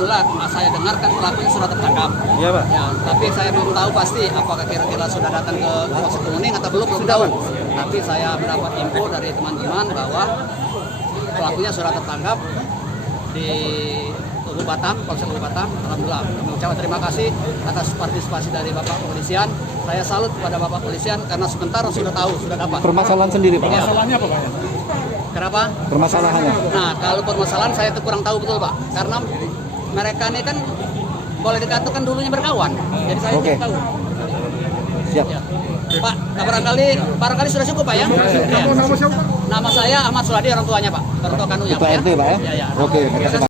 alhamdulillah saya dengarkan pelakunya sudah tertangkap. Iya, Pak. Ya, tapi saya belum tahu pasti apakah kira-kira sudah datang ke Polsek Kuning atau belum tahu. Tapi saya mendapat info dari teman-teman bahwa pelakunya sudah tertangkap di Ulu Batam, Polsek Ulu Batam. Alhamdulillah, kami ucapkan terima kasih atas partisipasi dari Bapak Kepolisian. Saya salut kepada Bapak Kepolisian karena sebentar sudah tahu, sudah dapat. Permasalahan sendiri, Pak. Masalahnya apa, Pak? Kenapa? Permasalahannya. Nah, kalau permasalahan saya tuh kurang tahu betul, Pak. Karena mereka ini kan boleh dikatakan dulunya berkawan. Jadi saya Oke. tidak tahu. Siap. Ya. Pak, barangkali sudah cukup, Pak ya? Ya. Nama siapa? Nama saya Ahmad Suladi, orang tuanya, Pak. Orang tua kandungnya, Ketua Pak ya? RT, Pak ya? Ya, ya. Oke, terima kasih, Pak.